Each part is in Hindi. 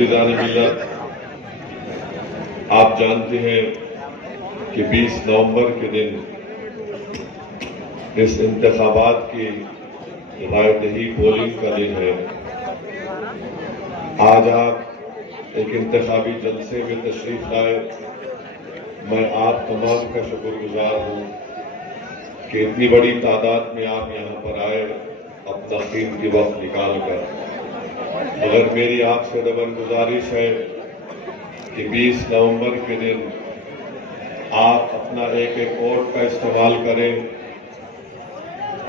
अज़ीज़ान मिल्लत, आप जानते हैं कि 20 नवंबर के दिन इस इंतखाबात की रायदही पोलिंग का दिन है। आज आप एक इंतखाबी जलसे में तशरीफ लाए। मैं आप तमाम का शुक्रगुजार हूँ कि इतनी बड़ी तादाद में आप यहाँ पर आए अपना कीमती वक्त निकाल कर। मगर मेरी आपसे दबन गुजारिश है कि 20 नवंबर के दिन आप अपना एक एक वोट का इस्तेमाल करें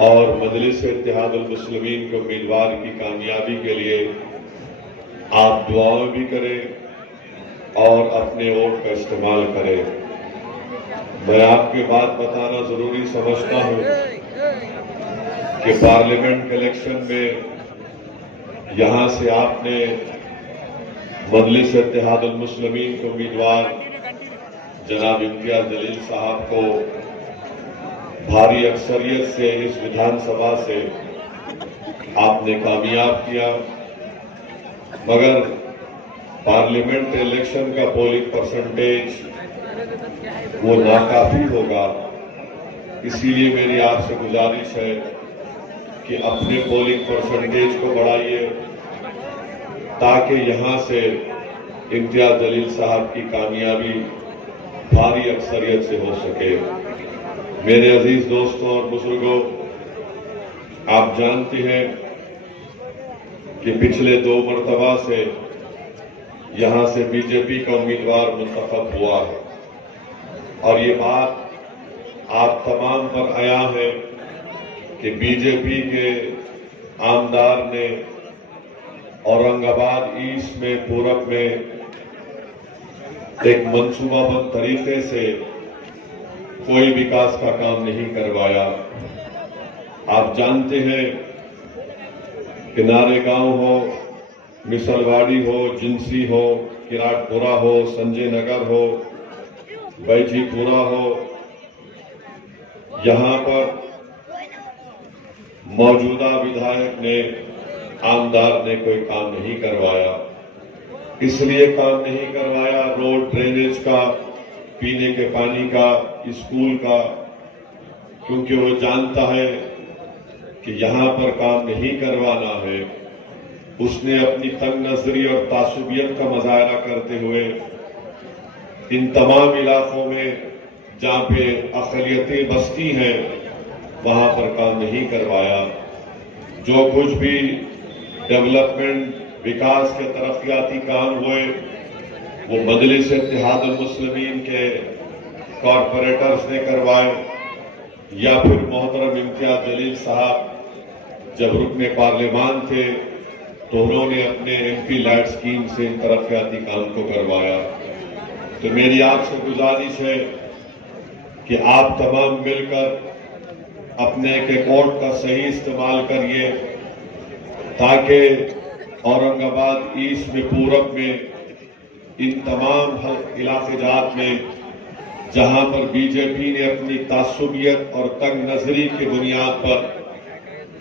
और मजलिस इत्तेहादुल मुस्लिमीन के उम्मीदवार की कामयाबी के लिए आप दुआएं भी करें और अपने वोट का इस्तेमाल करें। मैं आपके बात बताना जरूरी समझता हूं कि पार्लियामेंट के इलेक्शन में यहां से आपने मजलिस इत्तेहादुल मुस्लिमीन के उम्मीदवार जनाब इम्तियाज जलील साहब को भारी अक्सरियत से इस विधानसभा से आपने कामयाब किया। मगर पार्लियामेंट इलेक्शन का पोलिंग परसेंटेज वो नाकाफी होगा। इसीलिए मेरी आपसे गुजारिश है कि अपने पोलिंग परसेंटेज को बढ़ाइए ताकि यहां से इम्तियाज जलील साहब की कामयाबी भारी अक्सरियत से हो सके। मेरे अजीज दोस्तों और बुजुर्गों, आप जानते हैं कि पिछले 2 मरतबा से यहां से बीजेपी का उम्मीदवार मुंतखब हुआ है और ये बात आप तमाम पर आया है कि बीजेपी के आमदार ने औरंगाबाद ईस्ट में पूरब में एक मंसूबाबंद तरीके से कोई विकास का काम नहीं करवाया। आप जानते हैं कि नारेगांव हो, मिसलवाड़ी हो, जिंसी हो, किराटपुरा हो, संजय नगर हो, बैजीपुरा हो, यहां पर मौजूदा विधायक ने आमदार ने कोई काम नहीं करवाया। इसलिए काम नहीं करवाया रोड ड्रेनेज का, पीने के पानी का, स्कूल का, क्योंकि वो जानता है कि यहां पर काम नहीं करवाना है। उसने अपनी तंग नजरी और तासुबियत का मुजाहरा करते हुए इन तमाम इलाकों में जहां पे अक़लियतें बसती हैं वहां पर काम नहीं करवाया। जो कुछ भी डेवलपमेंट, विकास के तरक्याती काम हुए वो मजलिस इत्तेहादुल मुस्लिमीन के कॉरपोरेटर्स ने करवाए या फिर मोहतरम इम्तियाज जलील साहब जब रुकने पार्लियामान थे तो उन्होंने अपने एमपी लैड स्कीम से इन तरक्याती काम को करवाया। तो मेरी आपसे गुजारिश है कि आप तमाम मिलकर अपने एक वोट का सही इस्तेमाल करिए ताकि औरंगाबाद ईस्ट में पूरब में इन तमाम इलाके जात में जहां पर बीजेपी ने अपनी तासुबियत और तंग नजरी की बुनियाद पर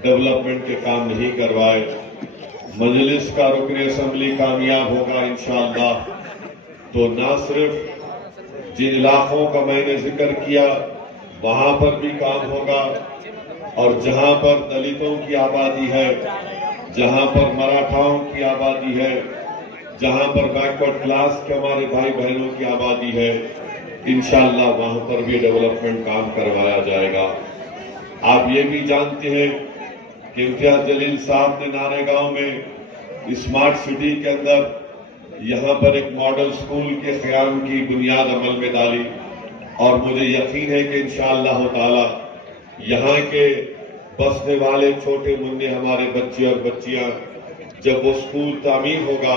डेवलपमेंट के काम नहीं करवाए, मजलिस का रुकन असेंबली कामयाब होगा इंशाअल्लाह। तो न सिर्फ जिन इलाकों का मैंने जिक्र किया वहां पर भी काम होगा और जहां पर दलितों की आबादी है, जहां पर मराठाओं की आबादी है, जहां पर बैकवर्ड क्लास के हमारे भाई बहनों की आबादी है, इंशाअल्लाह वहां पर भी डेवलपमेंट काम करवाया जाएगा। आप ये भी जानते हैं कि इम्तियाज जलील साहब ने नारेगांव में स्मार्ट सिटी के अंदर यहां पर एक मॉडल स्कूल के क़याम की बुनियाद अमल में डाली और मुझे यकीन है कि इंशाअल्लाह ताला यहां के बसने वाले छोटे मुन्ने हमारे बच्चे और बच्चियां जब वो स्कूल तामीर होगा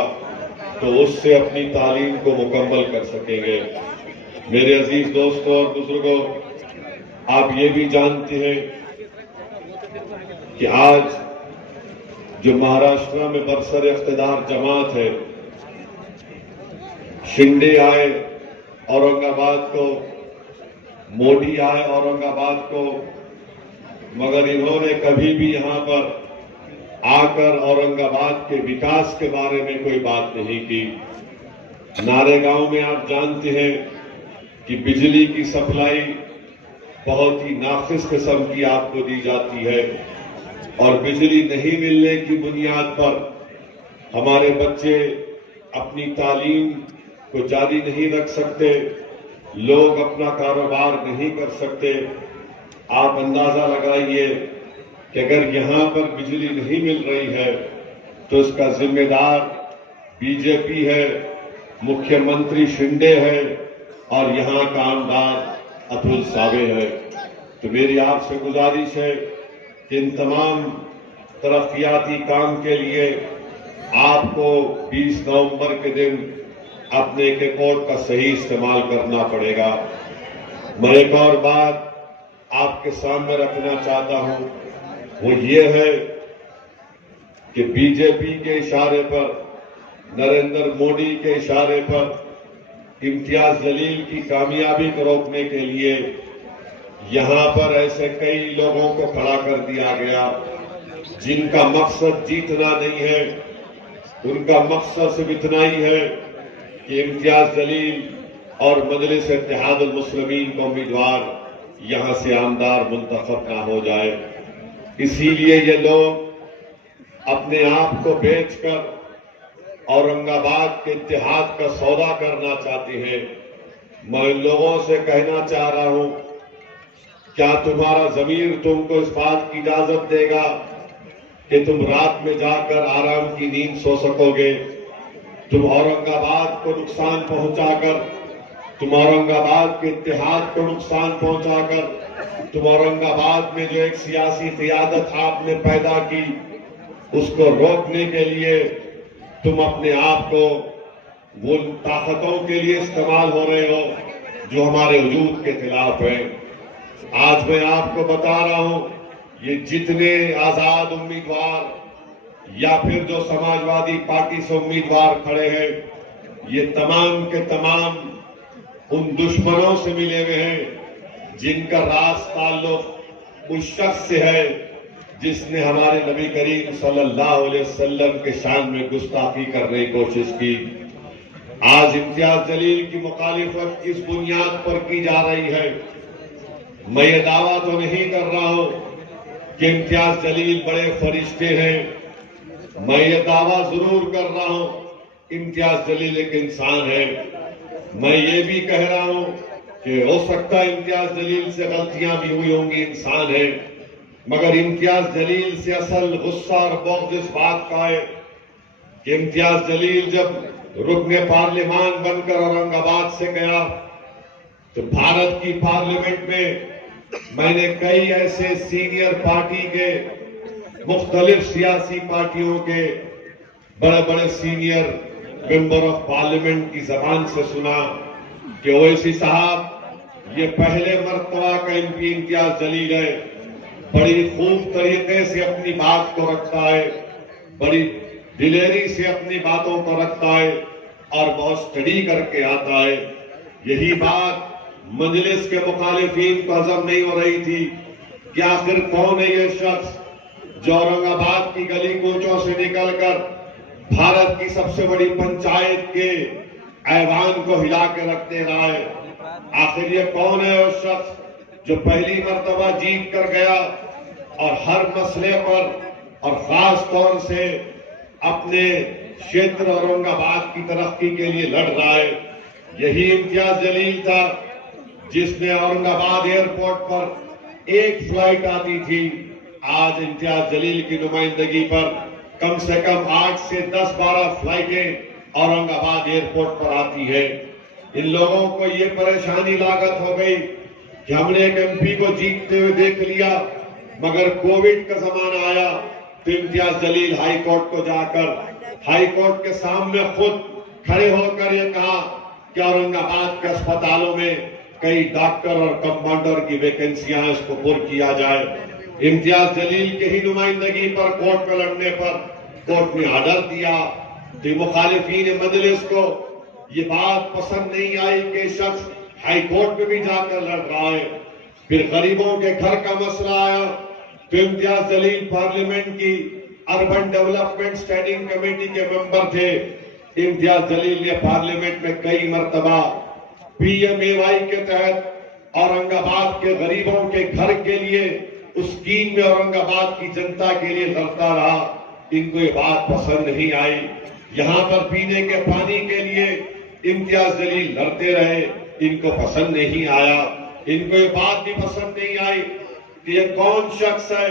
तो उससे अपनी तालीम को मुकम्मल कर सकेंगे। मेरे अजीज दोस्तों और बुजुर्गों, आप ये भी जानते हैं कि आज जो महाराष्ट्र में बरसर इख्तिदार जमात है, शिंदे आए औरंगाबाद को, मोदी आए औरंगाबाद को, मगर इन्होंने कभी भी यहां पर आकर औरंगाबाद के विकास के बारे में कोई बात नहीं की। नारेगांव में आप जानते हैं कि बिजली की सप्लाई बहुत ही नाक़िस किस्म की आपको दी जाती है और बिजली नहीं मिलने की बुनियाद पर हमारे बच्चे अपनी तालीम को जारी नहीं रख सकते, लोग अपना कारोबार नहीं कर सकते। आप अंदाजा लगाइए कि अगर यहां पर बिजली नहीं मिल रही है तो इसका जिम्मेदार बीजेपी है, मुख्यमंत्री शिंदे है और यहां का आमदार अतुल सावे है। तो मेरी आपसे गुजारिश है कि इन तमाम तरक्याती काम के लिए आपको 20 नवंबर के दिन अपने रिकॉर्ड का सही इस्तेमाल करना पड़ेगा। मैं एक और बात आपके सामने रखना चाहता हूं, वो ये है कि बीजेपी के इशारे पर, नरेंद्र मोदी के इशारे पर इम्तियाज जलील की कामयाबी को रोकने के लिए यहां पर ऐसे कई लोगों को खड़ा कर दिया गया जिनका मकसद जीतना नहीं है। उनका मकसद सिर्फ इतना ही है कि इम्तियाज जलील और मजलिस इत्तेहादुल मुस्लिमीन का उम्मीदवार यहां से आमदार मुंतखब ना हो जाए। इसीलिए ये लोग अपने आप को बेचकर औरंगाबाद के इत्तेहाद का सौदा करना चाहते हैं। मैं इन लोगों से कहना चाह रहा हूं, क्या तुम्हारा जमीर तुमको इस बात की इजाजत देगा कि तुम रात में जाकर आराम की नींद सो सकोगे? तुम औरंगाबाद को नुकसान पहुंचाकर, तुम औरंगाबाद के इत्तेहाद को नुकसान पहुंचाकर, तुम औरंगाबाद में जो एक सियासी क़ियादत आपने पैदा की उसको रोकने के लिए तुम अपने आप को वो ताकतों के लिए इस्तेमाल हो रहे हो जो हमारे वजूद के खिलाफ है। आज मैं आपको बता रहा हूं, ये जितने आजाद उम्मीदवार या फिर जो समाजवादी पार्टी से उम्मीदवार खड़े हैं, ये तमाम के तमाम उन दुश्मनों से मिले हुए हैं जिनका राज ताल्लुक उस शख्स से है जिसने हमारे नबी करीम सल्लल्लाहु अलैहि वसल्लम के शान में गुस्ताखी करने की कोशिश की। आज इम्तियाज जलील की मुखालिफत किस बुनियाद पर की जा रही है? मैं ये दावा तो नहीं कर रहा हूं कि इम्तियाज जलील बड़े फरिश्ते हैं। मैं ये दावा जरूर कर रहा हूं, इम्तियाज जलील एक इंसान है। मैं ये भी कह रहा हूं कि हो सकता है इम्तियाज जलील से गलतियां भी हुई होंगी, इंसान है, मगर इम्तियाज जलील से असल गुस्सा और बग़्ज़ इस बात का है कि इम्तियाज जलील जब रुकने पार्लियामान बनकर औरंगाबाद से गया तो भारत की पार्लियामेंट में मैंने कई ऐसे सीनियर पार्टी के, मुख्तलिफ सियासी पार्टियों के बड़े बड़े सीनियर मेंबर ऑफ पार्लियामेंट की जबान से सुना कि ओवैसी साहब, ये पहले मर्तबा का एमपी इम्तियाज जलील है, बड़ी खूब तरीके से अपनी बात को रखता है, बड़ी दिलेरी से अपनी बातों को रखता है और बहुत स्टडी करके आता है। यही बात मजलिस के मुखालिफिन को हजम नहीं हो रही थी कि आखिर कौन है ये शख्स जो औरंगाबाद की गली कूचों से निकलकर भारत की सबसे बड़ी पंचायत के ऐवान को हिला के रख दे रहा है। आखिर ये कौन है वो शख्स जो पहली मर्तबा जीत कर गया और हर मसले पर और खास तौर से अपने क्षेत्र औरंगाबाद की तरक्की के लिए लड़ रहा है। यही इम्तियाज जलील था जिसने औरंगाबाद एयरपोर्ट पर एक फ्लाइट आती थी। आज इम्तियाज जलील की नुमाइंदगी पर कम से कम 8 से 10-12 फ्लाइटें औरंगाबाद एयरपोर्ट पर आती है। इन लोगों को ये परेशानी लागत हो गई कि हमने एक एमपी को जीतते हुए देख लिया, मगर कोविड का जमाना आया तो इम्तियाज जलील हाई कोर्ट को जाकर हाई कोर्ट के सामने खुद खड़े होकर ये कहा कि औरंगाबाद के अस्पतालों में कई डॉक्टर और कंपाउंडर की वैकेंसियां हैं, उसको पूर्ण किया जाए। इम्तियाज जलील के ही नुमाइंदगी पर कोर्ट में लड़ने पर कोर्ट ने ऑर्डर दिया तो मुखालिफिन मजलिस को ये बात पसंद नहीं आई कि शख्स हाई कोर्ट में भी जाकर लड़ रहा है। फिर गरीबों के घर का मसला आया तो इम्तियाज जलील पार्लियामेंट की अर्बन डेवलपमेंट स्टैंडिंग कमेटी के मेंबर थे। इम्तियाज जलील ने पार्लियामेंट में कई मर्तबा पीएमएवाई के तहत औरंगाबाद के गरीबों के घर के लिए उस स्कीम में औरंगाबाद की जनता के लिए लड़ता रहा। इनको ये बात पसंद नहीं आई। यहां पर पीने के पानी के लिए इम्तियाज जलील लड़ते रहे, इनको पसंद नहीं आया। इनको ये बात भी पसंद नहीं आई कि ये कौन शख्स है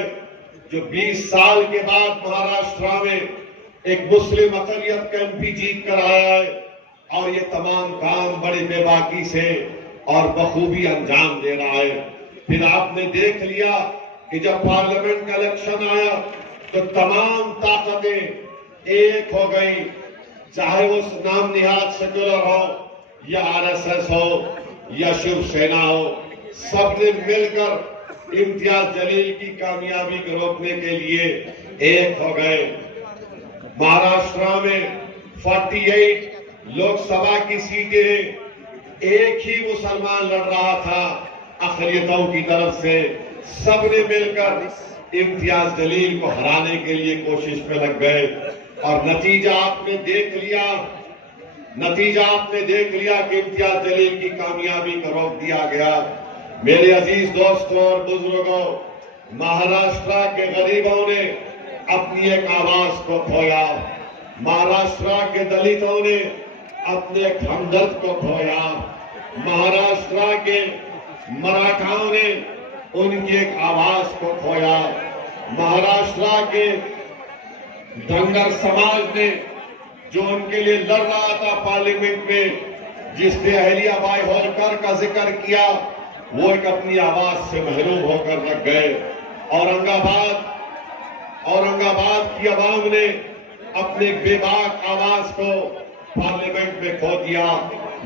जो 20 साल के बाद महाराष्ट्र में एक मुस्लिम अकलियत का एमपी जीत कर आया है और ये तमाम काम बड़ी बेबाकी से और बखूबी अंजाम दे रहा है। फिर आपने देख लिया कि जब पार्लियामेंट का इलेक्शन आया तो तमाम ताकतें एक हो गई, चाहे वो नाम निहाद सेक्युलर हो या आरएसएस हो या शिवसेना हो, सबने मिलकर इम्तियाज जलील की कामयाबी को रोकने के लिए एक हो गए। महाराष्ट्र में 48 लोकसभा की सीटें एक ही मुसलमान लड़ रहा था अक़लियतों की तरफ से। सबने मिलकर इम्तियाज जलील को हराने के लिए कोशिश में लग गए और नतीजा आपने देख लिया कि इम्तियाज जलील की कामयाबी को रोक दिया गया। मेरे अजीज दोस्तों और बुजुर्गों, महाराष्ट्र के गरीबों ने अपनी एक आवाज को खोया, महाराष्ट्र के दलितों ने अपने एक हमदर्द को खोया, महाराष्ट्र के मराठाओं ने उनकी एक आवाज को खोया, महाराष्ट्र के धनगर समाज ने जो उनके लिए लड़ रहा था पार्लियामेंट में, जिसने अहल्याबाई होलकर का जिक्र किया, वो एक अपनी आवाज से महरूम होकर रख गए। औरंगाबाद की आवाम ने अपने बेबाक आवाज को पार्लियामेंट में खो दिया।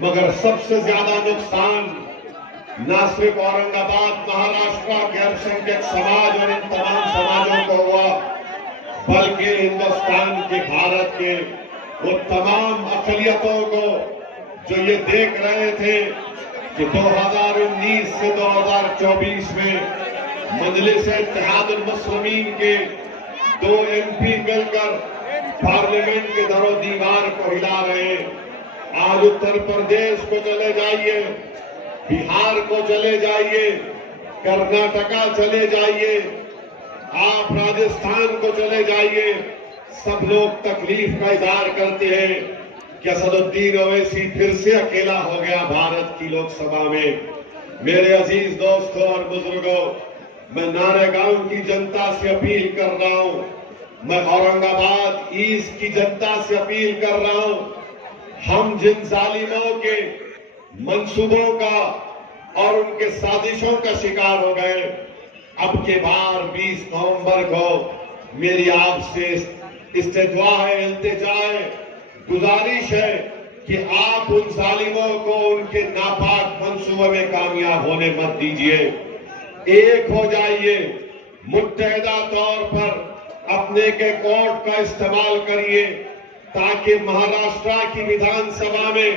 मगर सबसे ज्यादा नुकसान न सिर्फ औरंगाबाद महाराष्ट्र के अल्पसंख्यक समाज और इन तमाम समाजों को हुआ, बल्कि हिंदुस्तान के भारत के वो तमाम अक़लियतों को जो ये देख रहे थे कि 2019 से 2024 में मजलिस-ए-इत्तेहादुल मुस्लिमीन के 2 एमपी मिलकर पार्लियामेंट के दरो दीवार को हिला रहे। आज उत्तर प्रदेश को चले जाइए, बिहार को चले जाइए, कर्नाटका चले जाइए, आप राजस्थान को चले जाइए, सब लोग तकलीफ का इजहार करते हैं कि असदुद्दीन ओवैसी फिर से अकेला हो गया भारत की लोकसभा में। मेरे अजीज दोस्तों और बुजुर्गों, मैं नारेगांव की जनता से अपील कर रहा हूं, मैं औरंगाबाद ईस्ट की जनता से अपील कर रहा हूं, हम जिन जालिमों के मंसूबों का और उनके साजिशों का शिकार हो गए, अब के बार 20 नवंबर को मेरी आपसे इस्तिद्वा है, इल्तिजा है, गुजारिश है कि आप उन जालिमों को उनके नापाक मंसूबे में कामयाब होने मत दीजिए। एक हो जाइए, मुत्तहिदा तौर पर अपने के कोर्ट का इस्तेमाल करिए ताकि महाराष्ट्र की विधानसभा में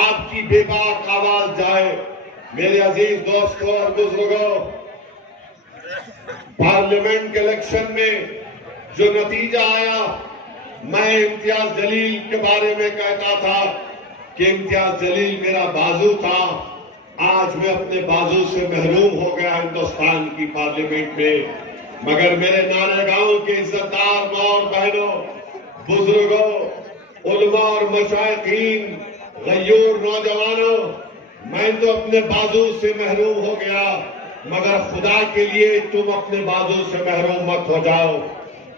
आपकी बेबाक आवाज जाए। मेरे अजीज दोस्तों और बुजुर्गों, पार्लियामेंट के इलेक्शन में जो नतीजा आया, मैं इम्तियाज जलील के बारे में कहता था कि इम्तियाज जलील मेरा बाजू था, आज मैं अपने बाजू से महरूम हो गया हिंदुस्तान की पार्लियामेंट में। मगर मेरे नारेगांव के इज्जतदार मां और बहनों, बुजुर्गों, उलमा और मशाइखीन, गयूर नौजवानों, मैं तो अपने बाजू से महरूम हो गया, मगर खुदा के लिए तुम अपने बाजू से महरूम मत हो जाओ।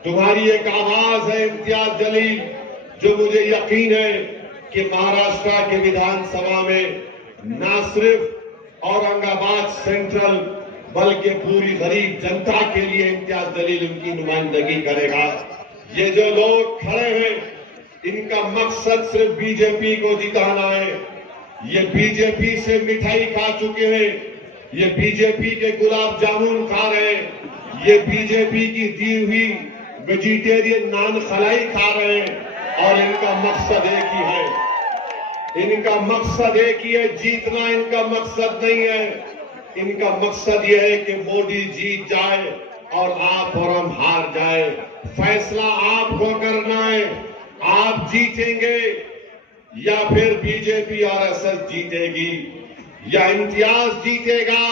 तुम्हारी एक आवाज है इम्तियाज जलील, जो मुझे यकीन है कि महाराष्ट्र के विधानसभा में न सिर्फ औरंगाबाद सेंट्रल बल्कि पूरी गरीब जनता के लिए इम्तियाज जलील उनकी नुमाइंदगी करेगा। ये जो लोग खड़े हैं, इनका मकसद सिर्फ बीजेपी को जिताना है। ये बीजेपी से मिठाई खा चुके हैं, ये बीजेपी के गुलाब जामुन खा रहे हैं, ये बीजेपी की दी हुई वेजिटेरियन नान खलाई खा रहे हैं और इनका मकसद एक ही है, इनका मकसद एक ही है, जीतना इनका मकसद नहीं है। इनका मकसद यह है कि मोदी जीत जाए और आप और हम हार जाए। फैसला आपको करना है। आप जीतेंगे या फिर बीजेपी और आरएसएस जीतेगी, या इम्तियाज जीतेगा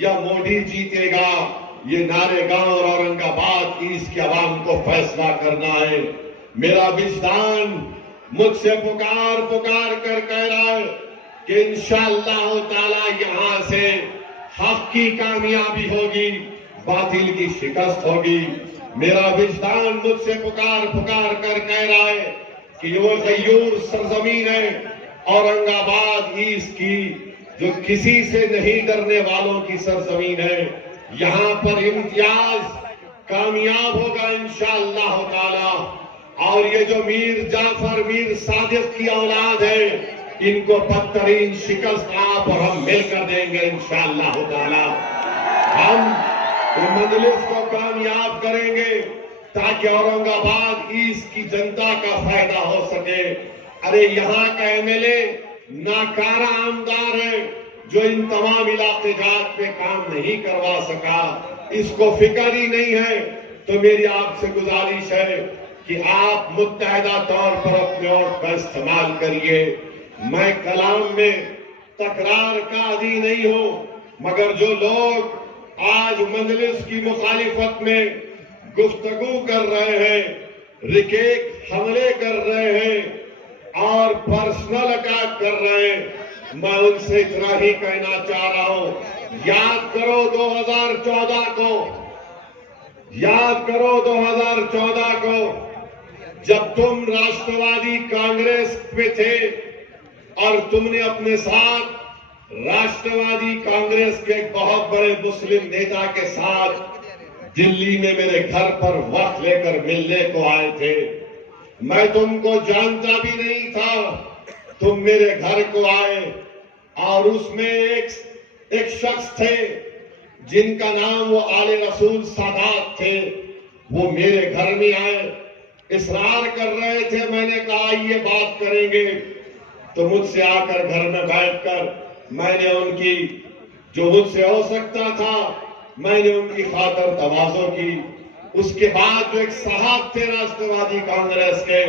या मोदी जीतेगा, ये नारेगांव और औरंगाबाद ईस्ट के अवाम को फैसला करना है। मेरा विजदान मुझसे पुकार पुकार कर कह रहा है कि इंशाअल्लाह ताला यहां से हक की कामयाबी होगी, बातिल की शिकस्त होगी। मेरा विजदान मुझसे पुकार पुकार कर कह रहा है कि वो गयूर सरजमीन है औरंगाबाद ईस्ट की, जो किसी से नहीं डरने वालों की सरजमीन है। यहां पर इम्तियाज कामयाब होगा इंशाअल्लाह ताला। और ये जो मीर जाफर मीर सादिक की औलाद है, इनको बदतरीन शिकस्त आप और हम मिलकर देंगे इंशाअल्लाह ताला। हम मजलिस को कामयाब करेंगे ताकि औरंगाबाद ईस्ट की जनता का फायदा हो सके। अरे यहाँ का एमएलए नाकारा आमदार है जो इन तमाम इलाके जात में काम नहीं करवा सका, इसको फिक्र ही नहीं है। तो मेरी आपसे गुजारिश है कि आप मुत्तहदा तौर पर अपने वोट का इस्तेमाल करिए। मैं कलाम में तकरार का आदी नहीं हूं, मगर जो लोग आज मजलिस की मुखालिफत में गुफ्तगू कर रहे हैं, रिकेक हमले कर रहे हैं और पर्सनल अटैक कर रहे हैं, मैं उनसे इतना ही कहना चाह रहा हूं, याद करो 2014 को, याद करो 2014 को, जब तुम राष्ट्रवादी कांग्रेस पे थे और तुमने अपने साथ राष्ट्रवादी कांग्रेस के एक बहुत बड़े मुस्लिम नेता के साथ दिल्ली में मेरे घर पर वक्त लेकर मिलने को आए थे। मैं तुमको जानता भी नहीं था, तुम मेरे घर को आए और उसमें एक शख्स थे जिनका नाम वो आले रसूल सादात थे, वो मेरे घर में आए, इसरार कर रहे थे। मैंने कहा ये बात करेंगे, तो मुझसे आकर घर में बैठकर मैंने उनकी, जो मुझसे हो सकता था, मैंने उनकी खातर तवाज़ो की। उसके बाद जो एक साहब थे राष्ट्रवादी कांग्रेस के,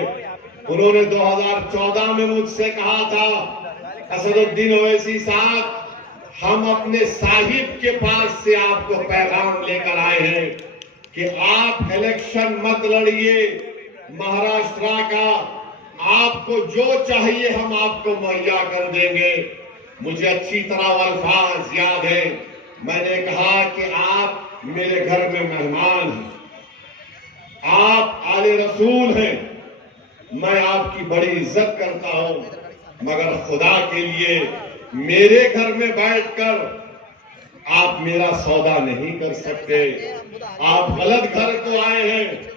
उन्होंने 2014 में मुझसे कहा था, असदुद्दीन ओवैसी साहब, हम अपने साहिब के पास से आपको पैगाम लेकर आए हैं कि आप इलेक्शन मत लड़िए महाराष्ट्र का, आपको जो चाहिए हम आपको मुहैया कर देंगे। मुझे अच्छी तरह वो अल्फाज याद है, मैंने कहा कि आप मेरे घर में मेहमान हैं, आप आले रसूल हैं, मैं आपकी बड़ी इज्जत करता हूं, मगर खुदा के लिए मेरे घर में बैठकर आप मेरा सौदा नहीं कर सकते। आप गलत घर को आए हैं।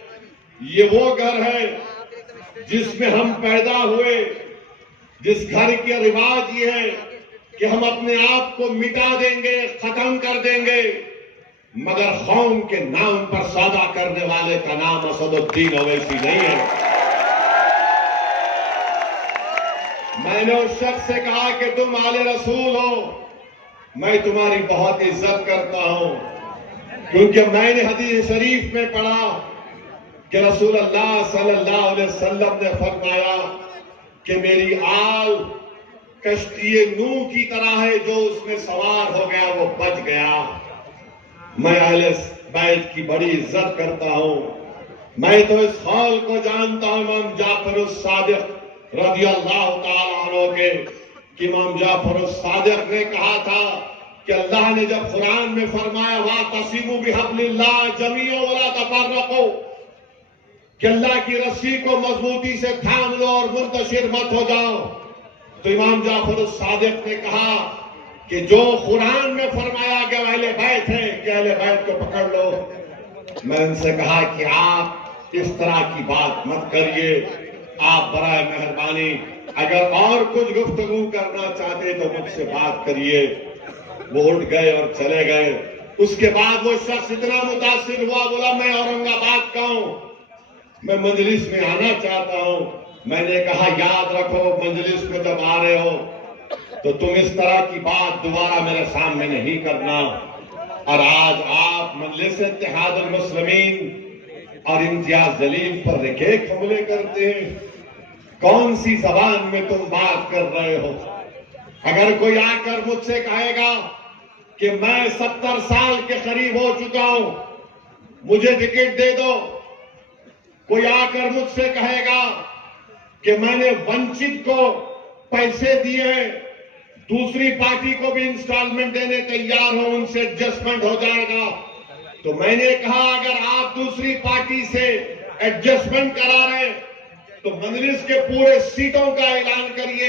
ये वो घर है जिसमें हम पैदा हुए, जिस घर के रिवाज ये है कि हम अपने आप को मिटा देंगे, खत्म कर देंगे, मगर कौम के नाम पर सौदा करने वाले का नाम असदुद्दीन ओवैसी नहीं है। मैंने उस शख्स से कहा कि तुम आले रसूल हो, मैं तुम्हारी बहुत इज्जत करता हूं, क्योंकि मैंने हदीस शरीफ में पढ़ा कि रसूल अल्लाह सल्लल्लाहु अलैहि वसल्लम ने फरमाया कि मेरी आल कश्ती नूह की तरह है, जो उसमें सवार हो गया वो बच गया। मैं अहले बैत की बड़ी इज्जत करता हूं। मैं तो इस कौल को जानता हूं इमाम जाफर सादिक रज़ी अल्लाह तआला अन्हु के, कि इमाम जाफर सादिक ने कहा था कि अल्लाह ने जब कुरान में फरमाया वातसिमू बिहब्लिल्लाह जमीअन वला तफर्रकू, कि अल्लाह की रस्सी को मजबूती से थाम लो और मुंतशिर मत हो जाओ, तो इमाम जाफर सादिक ने कहा कि जो कुरान में फरमाया गया अहले बैत है, कि अहले बैत को पकड़ लो। मैं उनसे कहा कि आप इस तरह की बात मत करिए, आप बराए मेहरबानी अगर और कुछ गुफ्तगू करना चाहते तो मुझसे बात करिए। वो उठ गए और चले गए। उसके बाद वो शख्स इतना मुतासिर हुआ, बोला मैं औरंगाबाद का हूं, मैं मजलिस में आना चाहता हूं। मैंने कहा याद रखो, मजलिस में जब आ रहे हो तो तुम इस तरह की बात दोबारा मेरे सामने नहीं करना। और आज आप मजलिस इत्तेहादुल मुस्लिमीन और इम्तियाज जलील पर एक हमले करते हैं। कौन सी जबान में तुम बात कर रहे हो? अगर कोई आकर मुझसे कहेगा कि मैं 70 साल के करीब हो चुका हूं, मुझे टिकट दे दो, कोई आकर मुझसे कहेगा कि मैंने वंचित को पैसे दिए, दूसरी पार्टी को भी इंस्टॉलमेंट देने तैयार हो, उनसे एडजस्टमेंट हो जाएगा, तो मैंने कहा अगर आप दूसरी पार्टी से एडजस्टमेंट करा रहे हैं तो मजलिस के पूरे सीटों का ऐलान करिए,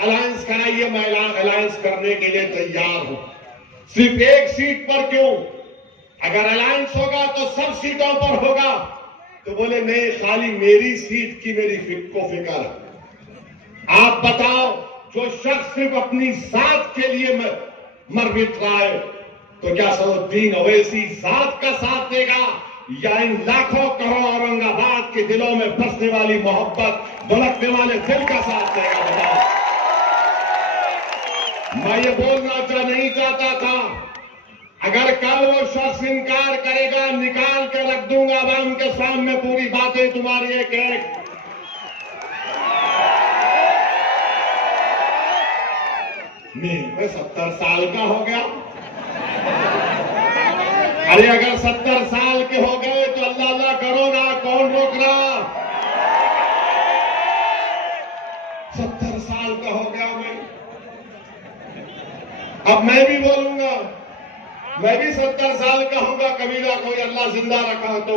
अलायंस कराइए, मैं अलायंस करने के लिए तैयार हूं। सिर्फ एक सीट पर क्यों? अगर अलायंस होगा तो सब सीटों पर होगा। तो बोले नहीं, खाली मेरी सीट की मेरी को फिक्र है। आप बताओ, जो शख्स सिर्फ अपनी जात के लिए मर मिट रहा है, तो क्या सलाउद्दीन ओवैसी जात का साथ देगा या इन लाखों करोड़ औरंगाबाद के दिलों में बसने वाली मोहब्बत, धड़कने वाले दिल का साथ देगा? बताओ। मैं ये बोलना नहीं चाहता था, अगर कल वो शख्स इनकार करेगा, निकाल के रख दूंगा आवाम के सामने पूरी बातें तुम्हारी एक एक। मैं 70 साल का हो गया। अरे अगर 70 साल के हो गए तो अल्लाह अल्लाह करो ना, कौन रोक रहा? 70 साल का हो गया मैं। अब मैं भी बोलूंगा, मैं भी 70 साल का होगा, कबीरा कोई अल्लाह जिंदा रखा तो।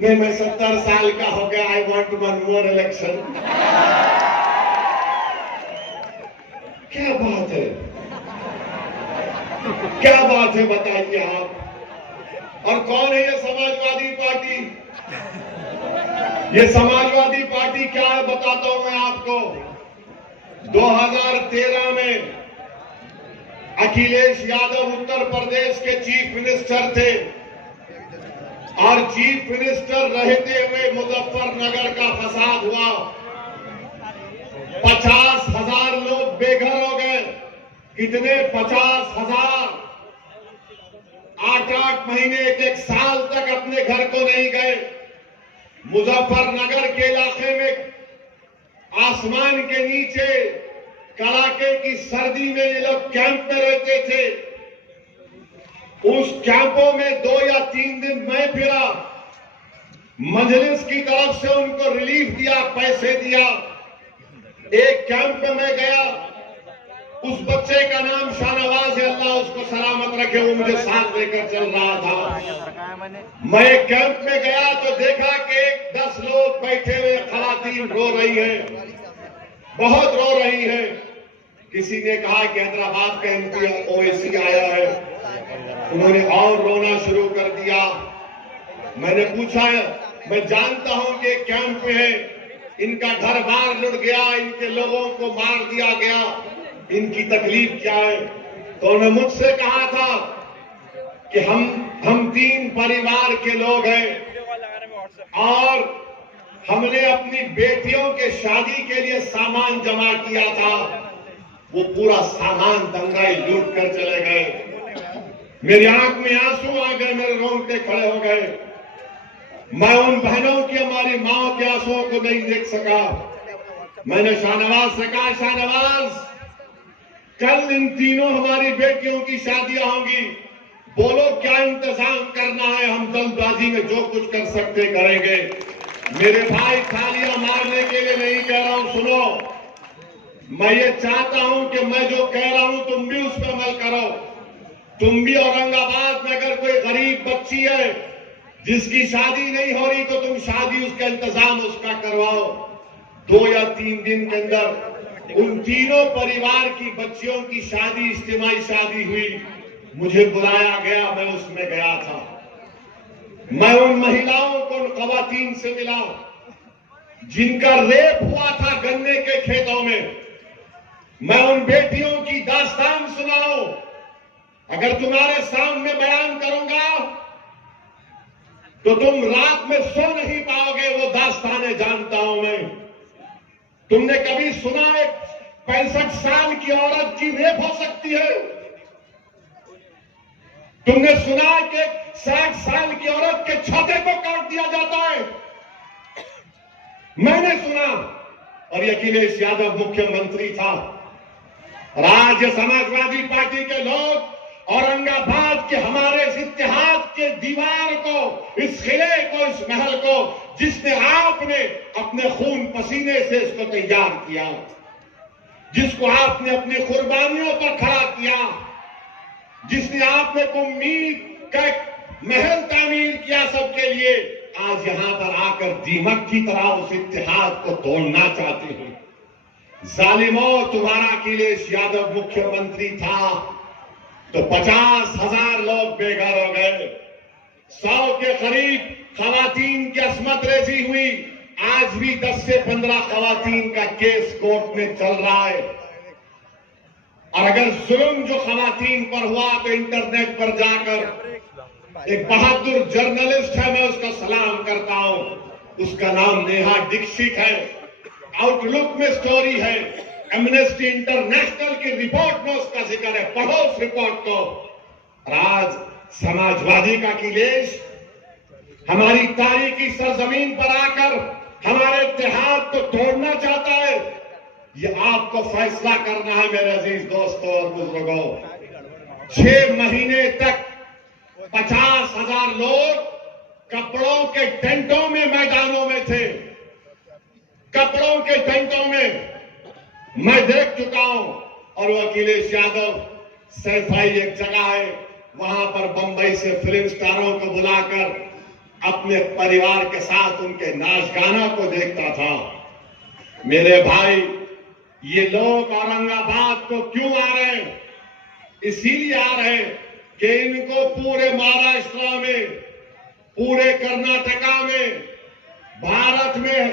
नहीं, मैं 70 साल का हो गया, I want to win more election. क्या बात है, क्या बात है, बताइए आप। और कौन है ये समाजवादी पार्टी? ये समाजवादी पार्टी क्या है बताता हूं मैं आपको। 2013 में अखिलेश यादव उत्तर प्रदेश के चीफ मिनिस्टर थे और चीफ मिनिस्टर रहते हुए मुजफ्फरनगर का फसाद हुआ। 50,000 लोग बेघर हो गए। कितने? 50,000। 8-8 महीने, एक साल तक अपने घर को नहीं गए। मुजफ्फरनगर के इलाके में आसमान के नीचे कड़ाके की सर्दी में ये लोग कैंप में रहते थे। उस कैंपों में 2 या 3 दिन मैं फिरा। मजलिस की तरफ से उनको रिलीफ दिया, पैसे दिया। एक कैंप में मैं गया, उस बच्चे का नाम शाहनवाज है, अल्लाह उसको सलामत रखे, वो मुझे साथ लेकर चल रहा था। मैं कैंप में गया तो देखा कि 10 लोग बैठे हुए, खवातीन रो रही हैं, बहुत रो रही हैं। किसी ने कहा कि हैदराबाद का एमपी ओवैसी आया है, उन्होंने और रोना शुरू कर दिया। मैंने पूछा, मैं जानता हूं कि कैंप में है, इनका घर बार लुट गया, इनके लोगों को मार दिया गया, इनकी तकलीफ क्या है? तो उन्होंने मुझसे कहा था कि हम 3 परिवार के लोग हैं और हमने अपनी बेटियों के शादी के लिए सामान जमा किया था, वो पूरा सामान दंगाई लूट कर चले गए। मेरी आंख में आंसू आ गए, मेरे रोंगटे खड़े हो गए। मैं उन बहनों की, हमारी माओ के आंसुओं को नहीं देख सका। मैंने शाहनवाज से कहा, शाहनवाज, कल इन तीनों हमारी बेटियों की शादियां होंगी, बोलो क्या इंतजाम करना है, हम जल्दबाजी में जो कुछ कर सकते करेंगे। मेरे भाई, तालियां मारने के लिए नहीं कह रहा हूं, सुनो, मैं ये चाहता हूं कि मैं जो कह रहा हूं तुम भी उस पर अमल करो। तुम भी औरंगाबाद में अगर कोई गरीब बच्ची है जिसकी शादी नहीं हो रही, तो तुम शादी, उसका इंतजाम उसका करवाओ। 2 या 3 दिन के अंदर उन तीनों परिवार की बच्चियों की शादी, इज्तिमाई शादी हुई। मुझे बुलाया गया, मैं उसमें गया था। मैं उन महिलाओं को, उन खवातीन से मिला जिनका रेप हुआ था गन्ने के खेतों में। मैं उन बेटियों की दास्तान सुनाऊं, अगर तुम्हारे सामने बयान करूंगा तो तुम रात में सो नहीं पाओगे। वो दास्तानें जानता हूं मैं। तुमने कभी सुना है 65 साल की औरत की रेप हो सकती है? तुमने सुना कि 60 साल की औरत के छाते को काट दिया जाता है? मैंने सुना, और ये अखिलेश यादव मुख्यमंत्री था। राज्य समाजवादी पार्टी के लोग औरंगाबाद के हमारे इस इतिहास के दीवार को, इस किले को, इस महल को, जिसने आपने अपने खून पसीने से इसको तैयार किया, जिसको आपने अपनी कुर्बानियों पर खड़ा किया, जिसने आपने उम्मीद का महल तामीर किया सबके लिए, आज यहां पर आकर दीमक की तरह उस इतिहास को तोड़ना चाहते हैं। जालिमों, तुम्हारा अखिलेश यादव मुख्यमंत्री था तो 50,000 लोग बेघर हो गए, 100 के करीब खवातीन की अस्मत रेजी हुई। आज भी 10 से 15 खवातीन का केस कोर्ट में चल रहा है। और अगर जुल्म जो खवातीन पर हुआ तो इंटरनेट पर जाकर एक बहादुर जर्नलिस्ट है, मैं उसका सलाम करता हूं, उसका नाम नेहा दीक्षित है, आउटलुक में स्टोरी है, एमनेस्टी इंटरनेशनल की रिपोर्ट में उसका जिक्र है, पढ़ो उस रिपोर्ट को। आज समाजवादी का अखिलेश हमारी तारीखी सरजमीन पर आकर हमारे इतिहास को तोड़ना चाहता है। ये आपको फैसला करना है मेरे अजीज दोस्तों और बुजुर्गों। 6 महीने तक 50,000 लोग कपड़ों के टेंटों में मैदानों में थे, कपड़ों के टेंटों में मैं देख चुका हूं। और वो अखिलेश यादव सैफाई एक जगह है, वहां पर बंबई से फिल्म स्टारों को बुलाकर अपने परिवार के साथ उनके नाच गाना को देखता था। मेरे भाई, ये लोग औरंगाबाद को क्यों आ रहे हैं? इसीलिए आ रहे हैं कि इनको पूरे महाराष्ट्र में, पूरे कर्नाटका में, भारत में,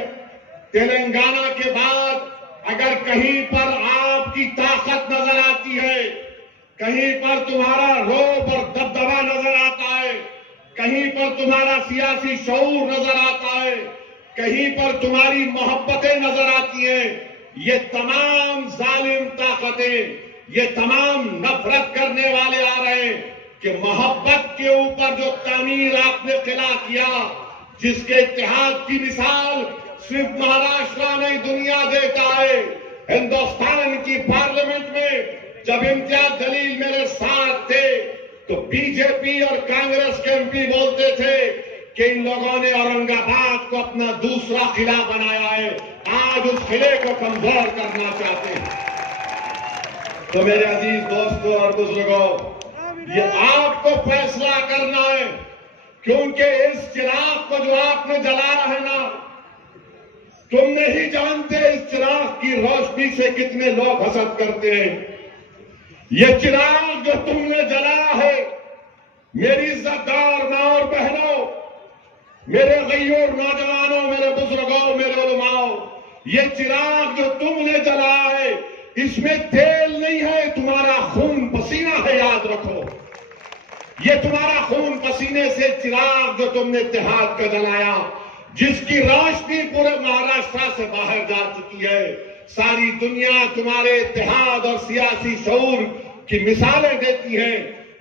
तेलंगाना के बाद अगर कहीं पर आपकी ताकत नजर आती है, कहीं पर तुम्हारा रोब और दबदबा नजर आता है, कहीं पर तुम्हारा सियासी शऊर नजर आता है, कहीं पर तुम्हारी मोहब्बतें नजर आती हैं, ये तमाम जालिम ताकतें, ये तमाम नफरत करने वाले आ रहे हैं कि मोहब्बत के ऊपर जो तामीर आपने किला किया, जिसके इतिहास की मिसाल सिर्फ महाराष्ट्र नहीं दुनिया देता है। हिंदुस्तान की पार्लियामेंट में जब इम्तियाज जलील मेरे साथ थे तो बीजेपी और कांग्रेस के एमपी बोलते थे कि इन लोगों ने औरंगाबाद को अपना दूसरा किला बनाया है, आज उस किले को कमजोर करना चाहते हैं। तो मेरे अजीज दोस्तों और बुजुर्गों, ये आपको फैसला करना है, क्योंकि इस चिराग को जो आपने जलाया है ना, तुम नहीं जानते इस चिराग की रोशनी से कितने लोग हसद करते हैं। ये चिराग जो तुमने जलाया है, मेरी इज्जतदार मां और बहनों, मेरे गैयूर नौजवानों, मेरे बुजुर्गों, मेरे उलमाओं, ये चिराग जो तुमने जलाया है, इसमें तेल नहीं है, तुम्हारा खून पसीना है, याद रखो। ये तुम्हारा खून पसीने से चिराग जो तुमने इत्तेहाद का जलाया, जिसकी रोशनी पूरे महाराष्ट्र से बाहर जा चुकी है, सारी दुनिया तुम्हारे इत्तेहाद और सियासी शऊर की मिसालें देती है।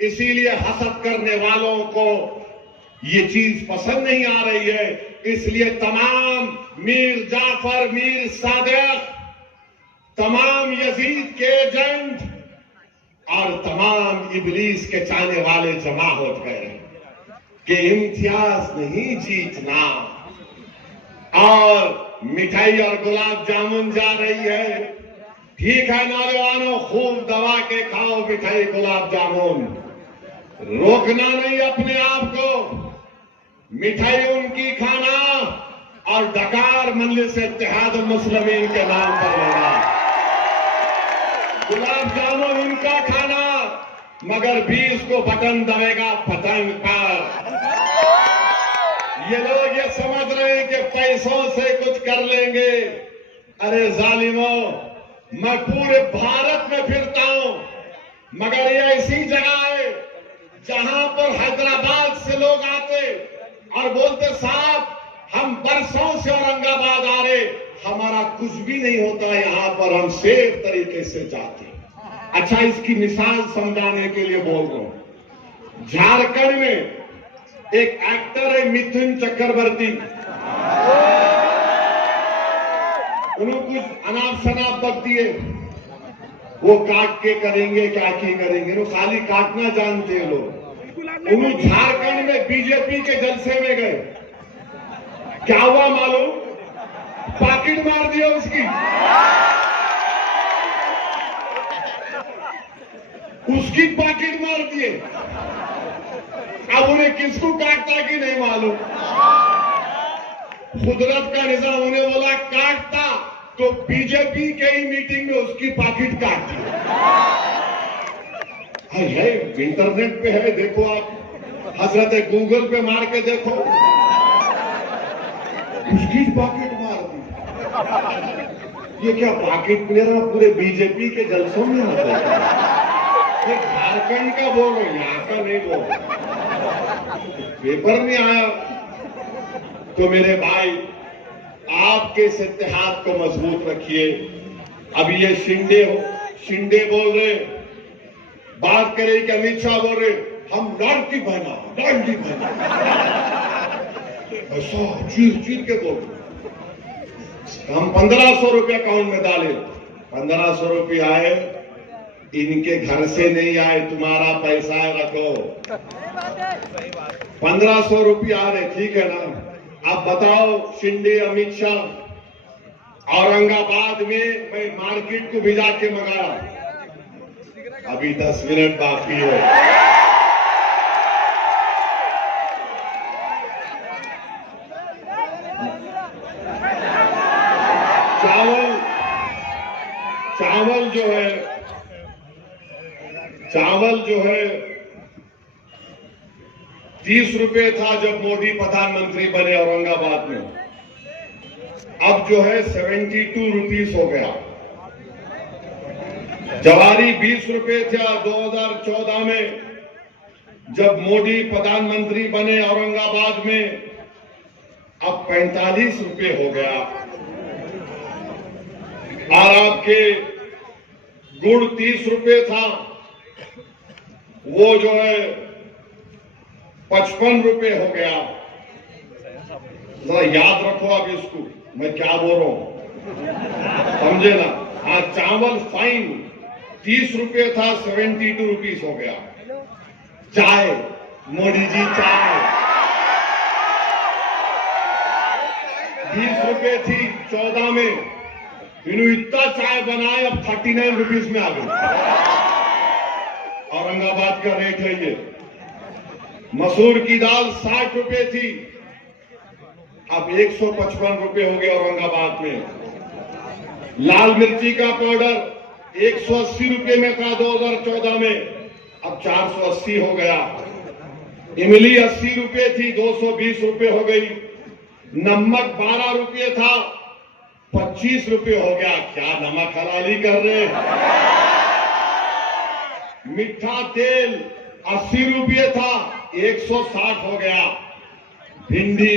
इसीलिए हसद करने वालों को ये चीज पसंद नहीं आ रही है। इसलिए तमाम मीर जाफर, मीर सादिक, तमाम यजीद के एजेंट और तमाम इबलीस के चाहने वाले जमा हो गए कि इम्तियाज नहीं जीतना, और मिठाई और गुलाब जामुन जा रही है। ठीक है नौजवानों, खूब दबा के खाओ मिठाई गुलाब जामुन, रोकना नहीं अपने आप को। मिठाई उनकी खाना और डकार मजलिस इत्तेहाद मुस्लिमीन के नाम पर लेना, गुलाब जामुन उनका खाना, मगर 20 को बटन दबेगा पतंग पर। ये लोग ये समझ रहे हैं कि पैसों से कुछ कर लेंगे। अरे जालिमों, मैं पूरे भारत में फिरता हूं, मगर ये ऐसी जगह है जहां पर हैदराबाद से लोग आते और बोलते साहब हम बरसों से औरंगाबाद आ रहे, हमारा कुछ भी नहीं होता यहां पर, हम सेफ तरीके से जाते। अच्छा, इसकी मिसाल समझाने के लिए बोल रहा हूं। झारखंड में एक एक्टर है मिथुन चक्रवर्ती, उन्होंने कुछ अनाप शनाप बक दिए, वो काट के करेंगे क्या की करेंगे, वो खाली काटना जानते हैं लोग। उन्होंने झारखंड में बीजेपी के जलसे में गए, क्या हुआ मालूम? पॉकेट मार दिया उसकी, उसकी पॉकेट मार दिए। अब उन्हें किसको काटता कि नहीं मालूम। कुदरत का निजाम, उन्हें बोला काटता तो बीजेपी के ही मीटिंग में उसकी पॉकेट काट दी। है इंटरनेट पे है, देखो आप, हजरत गूगल पे मार के देखो, उसकी पॉकेट मार दी। ये क्या पॉकेट मेरा पूरे बीजेपी के जलसों में आता है? ये झारखंड का बोल रहे, यहां का नहीं बोल रहे। पेपर में आया। तो मेरे भाई, आपके इस इत्तेहाद को मजबूत रखिए। अभी ये शिंदे बोल रहे, बात करें कि अमित शाह बोल रहे हम लाडली बहना ऐसा चीर के बोल रहे। हम 1500 रुपया अकाउंट में डाले, 1500 रुपया आए, इनके घर से नहीं आए, तुम्हारा पैसा रखो। 1500 रुपया आ रहे, ठीक है ना। अब बताओ, शिंदे अमित शाह औरंगाबाद में मैं मार्केट को भिजा के मंगाया, अभी 10 मिनट बाकी है। चावल जो है 30 रुपए था जब मोदी प्रधानमंत्री बने औरंगाबाद में, अब जो है 72 रुपीस हो गया। जवारी 20 रुपए था 2014 में जब मोदी प्रधानमंत्री बने औरंगाबाद में, अब 45 रुपए हो गया। और आपके गुड़ 30 रुपए था, वो जो है 55 रुपए हो गया। जरा याद रखो आप इसको, मैं क्या बोल रहा हूं, समझे ना। हाँ, चावल फाइन 30 रुपए था, 72 रुपीस हो गया। चाय, मोदी जी चाय 20 रुपए थी 14 में, इन्होंने इतना चाय बनाए, अब 39 रुपीस में आ गई। औरंगाबाद का रेट है ये। मसूर की दाल 60 रुपए थी, अब 155 रुपए हो गए औरंगाबाद में। लाल मिर्ची का पाउडर 180 रुपए में था 2014 में, अब 480 हो गया। इमली 80 रुपए थी, 220 रुपए हो गई। नमक 12 रुपए था, 25 रुपए हो गया। क्या नमक हलाली कर रहे हैं। मीठा तेल 80 रुपये था, 160 हो गया। भिंडी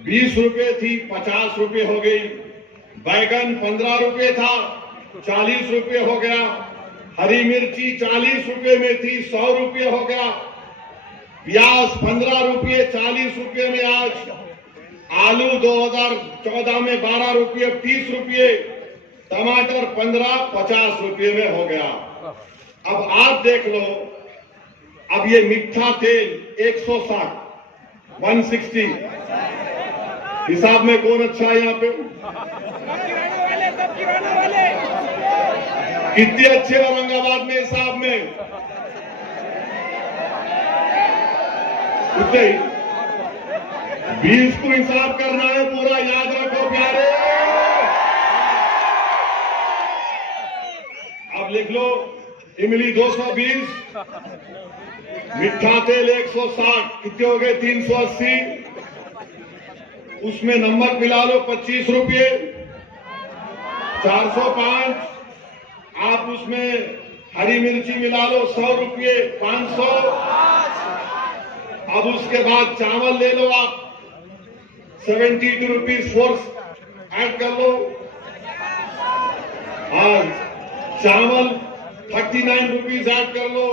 20 रुपए थी, 50 रुपए हो गई। बैगन 15 रुपए था, 40 रुपए हो गया। हरी मिर्ची 40 रुपए में थी, 100 रुपए हो गया। प्याज 15 रुपये, 40 रुपए में आज। आलू 2014 में 12 रुपये, 30 रुपये। टमाटर 15, 50 रुपये में हो गया। अब आप देख लो, अब ये मीठा तेल 160, 160 हिसाब में कौन अच्छा है यहाँ पे? कितने अच्छे औरंगाबाद में हिसाब में? उतने 20 को हिसाब करना है पूरा, याद रखो प्यारे। अब लिख लो, इमली 220, मीठा तेल 160, कितने हो गए? 380। उसमें नमक मिला लो 25 रुपये, 405। आप उसमें हरी मिर्ची मिला लो 100 रुपये, 500। अब उसके बाद चावल ले लो आप 72 रुपीज फोर्स ऐड कर लो। और चावल 39 रुपीज ऐड कर लो।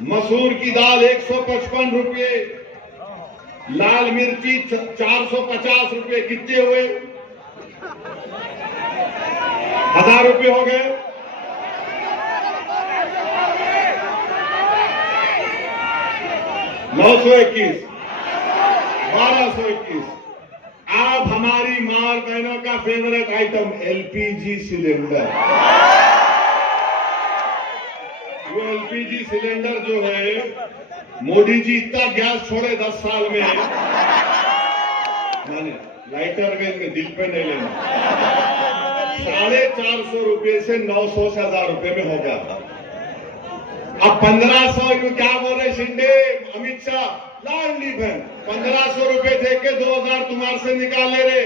मसूर की दाल 155 रुपये, लाल मिर्ची 450 रुपये, कितने हुए? 1000 रुपये हो गए। नौ सौ 21, 1221। अब हमारी मां और बहनों का फेवरेट आइटम एलपीजी सिलेंडर। वो एलपीजी सिलेंडर जो है, मोदी जी इतना गैस छोड़े 10 साल में, माने लाइटर वेल में दिल पे नहीं लेना, 450 रुपये से 900 से 1000 रुपये में हो गया था। अब 1500 में क्या बोल रहे शिंदे, अमित शाह, लाडली बहन 1500 रुपये दे के 2000 तुम्हारे से निकाल ले रहे।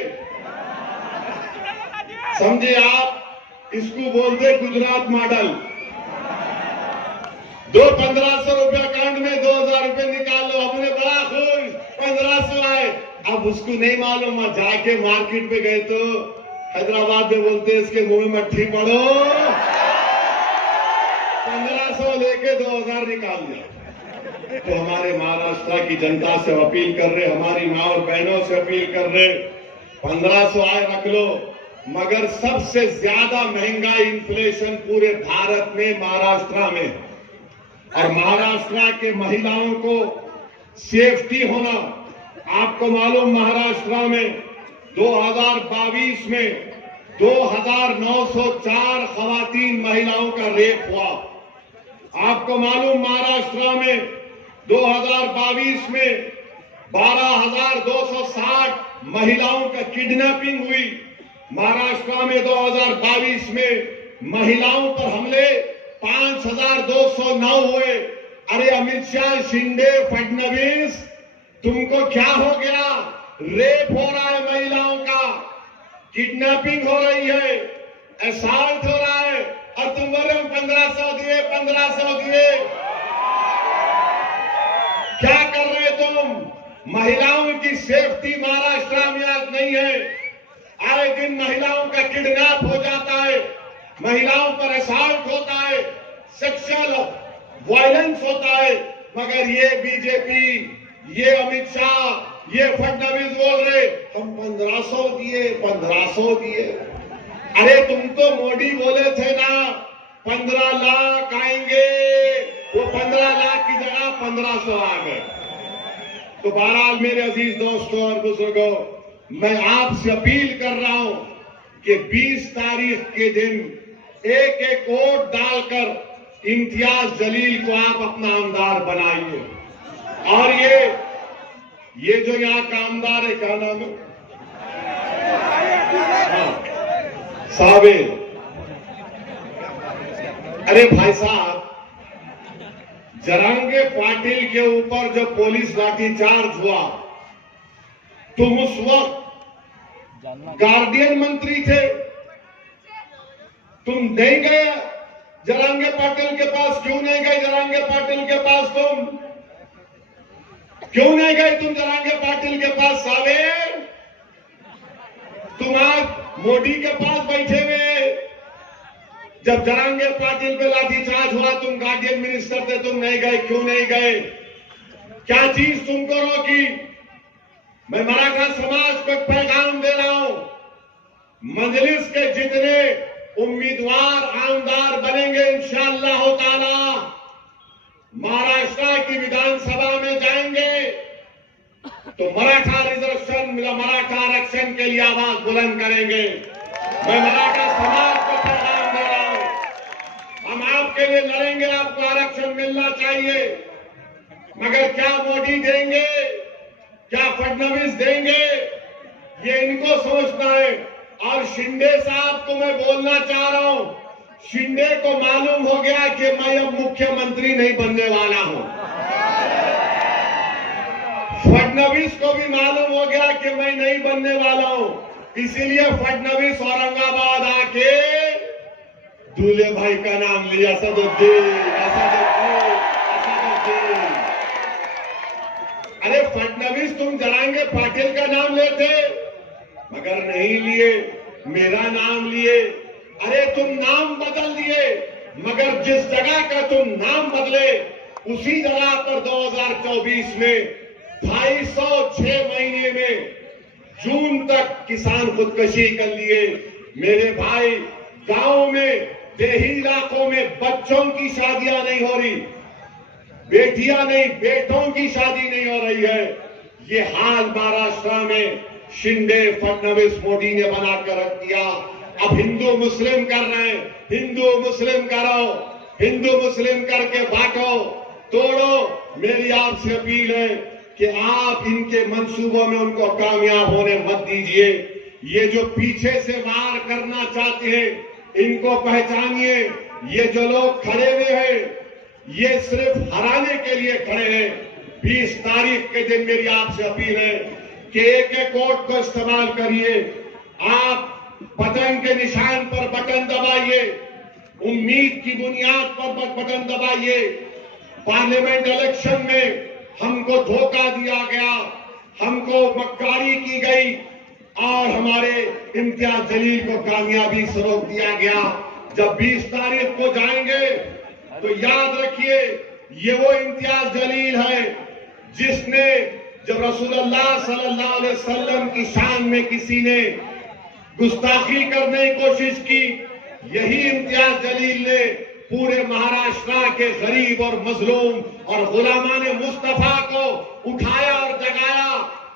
समझे आप? इसको बोलते गुजरात मॉडल। 1500 रुपये अकाउंट में 2000 रुपये निकाल लो, अपने बड़ा खुश, 1500 आए। अब उसको नहीं मालूम, जाके मार्केट में गए तो हैदराबाद में बोलते इसके मुंह में मट्ठी पड़ो, 1500 लेके 2000 निकाल दिया। तो हमारे महाराष्ट्र की जनता से अपील कर रहे, हमारी मां और बहनों से अपील कर रहे, 1500 आए रख लो, मगर सबसे ज्यादा महंगाई इन्फ्लेशन पूरे भारत में महाराष्ट्र में। और महाराष्ट्र के महिलाओं को सेफ्टी होना, आपको मालूम महाराष्ट्र में 2022 में 2904 खवातीन महिलाओं का रेप हुआ। आपको मालूम महाराष्ट्र में 2022 में 12260 महिलाओं का किडनैपिंग हुई। महाराष्ट्र में 2022 में महिलाओं पर हमले 5209 हुए। अरे अमित शाह, शिंदे, फडणवीस, तुमको क्या हो गया? रेप हो रहा है महिलाओं का, किडनैपिंग हो रही है, असॉल्ट हो रहा है, और तुम बोले 1500 दिए, 1500 दिए। क्या कर रहे तुम? महिलाओं की सेफ्टी महाराष्ट्र में आज नहीं है। आए दिन महिलाओं का किडनैप हो जाता है, महिलाओं पर असॉल्ट होता है, सेक्सुअल वायलेंस होता है, मगर ये बीजेपी, ये अमित शाह, ये फडणवीस बोल रहे हम 1500 दिए, 1500 दिए। अरे तुम तो मोदी बोले थे ना 15 लाख आएंगे, वो 15 लाख की जगह 1500 आ गए। तो बहरहाल मेरे अजीज दोस्तों और बुजुर्गों, मैं आपसे अपील कर रहा हूं कि 20 तारीख के दिन एक एक वोट डालकर इम्तियाज जलील को आप अपना आमदार बनाइए। और ये जो यहां का आमदार है, क्या नाम है? साबिर। अरे भाई साहब, जरांगे पाटिल के ऊपर जब पुलिस लाठीचार्ज हुआ, तुम उस वक्त गार्डियन मंत्री थे, तुम नहीं गए जरांगे पाटिल के पास? क्यों नहीं गए जरांगे पाटिल के पास? क्यों नहीं गए तुम जरांगे पाटिल के पास? साबिर, तुम आज मोदी के पास बैठे हुए, जब जरांगे पाटिल पे लाठीचार्ज हुआ तुम गार्डियन मिनिस्टर थे, तुम नहीं गए। क्यों नहीं गए? क्या चीज तुमको रोकी? मैं मराठा समाज को एक पैगाम दे रहा हूं, मजलिस के जितने उम्मीदवार आमदार बनेंगे इंशाअल्लाह ताला, महाराष्ट्र की विधानसभा में जाएंगे तो मराठा रिजर्वेशन, मराठा आरक्षण के लिए आवाज बुलंद करेंगे। मैं मराठा समाज को पैगाम दे रहा हूं, हम आपके लिए लड़ेंगे, आपको आरक्षण मिलना चाहिए। मगर क्या मोदी देंगे, क्या फडणवीस देंगे, ये इनको सोचना है। और शिंदे साहब को मैं बोलना चाह रहा हूं, शिंदे को मालूम हो गया कि मैं अब मुख्यमंत्री नहीं बनने वाला हूं। फडणवीस को भी मालूम हो गया कि मैं नहीं बनने वाला हूं, इसीलिए फडणवीस औरंगाबाद आके दूल्हे भाई का नाम लिया, असदुद्दीन, असदुद्दीन, असदुद्दीन। अरे फडणवीस, तुम जरांगे पाटिल का नाम लेते, मगर नहीं लिए, मेरा नाम लिए। अरे तुम नाम बदल दिए, मगर जिस जगह का तुम नाम बदले उसी जगह पर 2024 में 256 महीने में जून तक किसान खुदकशी कर लिए। मेरे भाई, गांव में, देही इलाकों में बच्चों की शादियां नहीं हो रही, बेटियां नहीं, बेटों की शादी नहीं हो रही है। ये हाल महाराष्ट्र में शिंदे, फडणवीस, मोदी ने बनाकर रख दिया। अब हिंदू मुस्लिम कर रहे हैं, हिंदू मुस्लिम करो, हिंदू मुस्लिम करके बांटो, तोड़ो। मेरी आपसे अपील है कि आप इनके मंसूबों में उनको कामयाब होने मत दीजिए। ये जो पीछे से वार करना चाहते हैं, इनको पहचानिए। ये जो लोग खड़े हुए हैं, ये सिर्फ हराने के लिए खड़े हैं। 20 तारीख के दिन मेरी आपसे अपील है कि एक एक वोट को इस्तेमाल करिए। आप बटन के निशान पर बटन दबाइए, उम्मीद की बुनियाद पर बटन दबाइए। पार्लियामेंट इलेक्शन में हमको धोखा दिया गया, हमको मक्कारी की गई और हमारे इम्तियाज जलील को कामयाबी से रोक दिया गया। जब 20 तारीख को जाएंगे तो याद रखिए, ये वो इम्तियाज जलील है जिसने जब रसूलुल्लाह सल्लल्लाहु अलैहि वसल्लम की शान में किसी ने गुस्ताखी करने की कोशिश की, यही इम्तियाज जलील ने पूरे महाराष्ट्र के गरीब और मजलूम और गुलामाने मुस्तफा को उठाया और जगाया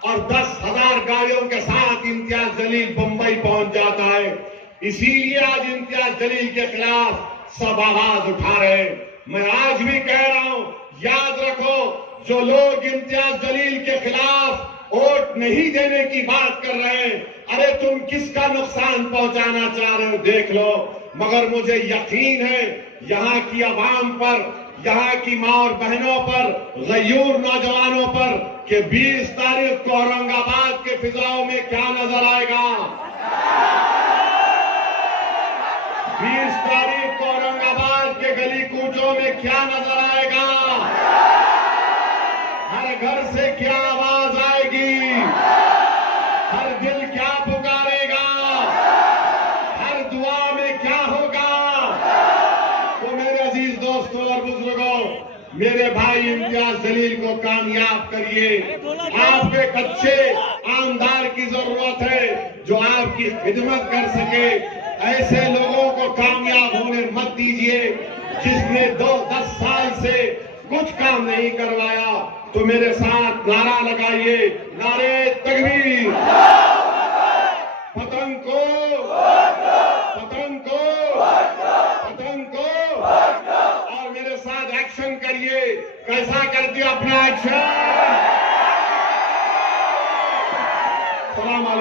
और 10,000 गाड़ियों के साथ इम्तियाज जलील बंबई पहुंच जाता है। इसीलिए आज इम्तियाज जलील के खिलाफ सब आवाज उठा रहे हैं। मैं आज भी कह रहा हूं, याद रखो, जो लोग इम्तियाज जलील के खिलाफ वोट नहीं देने की बात कर रहे हैं, अरे तुम किसका नुकसान पहुंचाना चाह रहे हो देख लो। मगर मुझे यकीन है यहाँ की आवाम पर, यहाँ की मां और बहनों पर, गयूर नौजवानों पर कि 20 तारीख को औरंगाबाद के फिजाओं में क्या नजर आएगा। 20 तारीख को औरंगाबाद के गली कूचों में क्या नजर आएगा। हर घर से क्या आवाज आएगी, हर दिल क्या पुकारेगा, हर दुआ में क्या होगा। तो मेरे अजीज दोस्तों और बुजुर्गों, मेरे भाई इम्तियाज जलील को कामयाब करिए। आपको एक अच्छे आमदार की जरूरत है जो आपकी खिदमत कर सके। ऐसे लोगों को कामयाब होने मत दीजिए जिसने 10 साल से कुछ काम नहीं करवाया। तो मेरे साथ नारा लगाइए, नारे तकबीर, पतंग को, पतंग को, पतंग को, और मेरे साथ एक्शन करिए। कैसा कर दिया अपना एक्शन। सलाम अलैकुम।